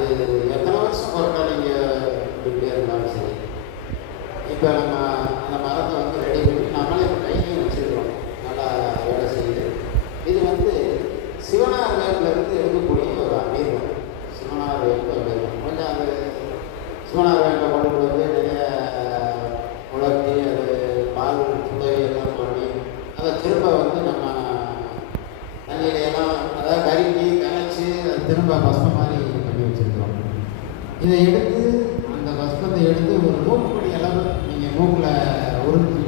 அது எத்தனை வருஷம் ஒருக்கா நீங்கள் இப்படியே இருந்தாலும் சரி. இப்போ நம்ம அந்த மரத்தை வந்து ரெடி பண்ணி நம்மளே இப்போ கையிலையும் வச்சுருக்கிறோம், நல்லா வேலை செய்யுது. இது வந்து சிவனார் வேப்பிலிருந்து எடுக்கக்கூடிய ஒரு அமீர்வம். சிவனார் வேப்பு அமீர்வம் கொஞ்சம் அது சிவனார் வேப்பை கொண்டு வந்து நிறைய உலர்த்தி அது பால் துளவி எல்லாம் பண்ணி அதை திரும்ப வந்து நம்ம தண்ணியிலையெல்லாம் அதாவது கருக்கி கரைச்சி அது திரும்ப பஸ்மம் மாதிரி பண்ணி வச்சுருக்கிறோம். இதை எடுத்து அந்த பஸ்மத்தை எடுத்து ஒரு மூக்குப்படி அளவு நீங்கள் மூக்கில் உறுத்து